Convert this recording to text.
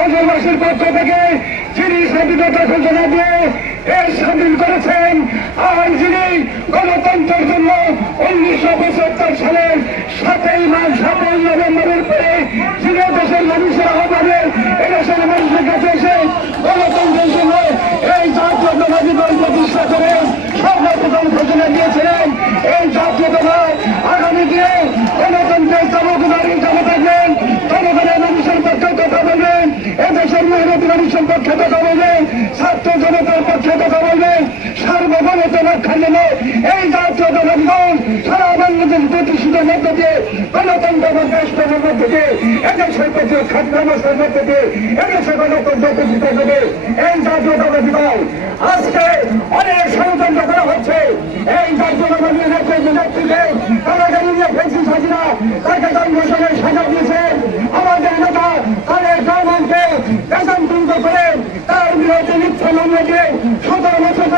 হাজারবাসীর পক্ষ থেকে যিনি স্বাধীনতা ঘোষণা দিয়ে দেশ স্বাধীন করেছেন, আর যিনি গণতন্ত্রের জন্য 1975 সালের 7ই নভেম্বরের পরে যিনি দেশের মানুষের আহ্বানে এদেশের মানুষের কাছে এসে গণতন্ত্রের জন্য এই জাতীয়তাবাদী দল প্রতিষ্ঠা করে সর্বপ্রথম ঘোষণা দিয়েছিলেন। এই জাতীয়তাবাদ আগামী দিনে গণতন্ত্রের জনগণের জমা থাকবেন, জনগণের মানুষের পক্ষে কথা বলবেন, এদেশের মেহনতি মানুষের পক্ষে কথা বলবেন, ছাত্র জনতার পক্ষে কথা বলবেন। সার্বভৌমত্ব রক্ষার জন্য এই জাতীয়তাবাদী দল সারা বাংলাদেশ প্রতিষ্ঠিতের মধ্য দিয়ে গণতন্ত্র প্রতিষ্ঠানের মধ্য দিয়ে এদেশের প্রতিরক্ষার ব্যবস্থার মধ্য দিয়ে এদেশে গণতন্ত্র প্রতিষ্ঠা করে এই জাতীয়তাবাদী দল আজকে অনেক ষড়যন্ত্র করা হচ্ছে। এই জাতীয়তাবাদী নেতৃত্বে কারাগারি নিয়ে ফেসি হাসিনা তাকে তার ঘোষণায় সাজা দিয়েছেন। আমাদের নেতা তাদের রহমানকে বেতন তুলতে করে তার বিরুদ্ধে মিথ্যা মামলা দিয়ে 17 বছর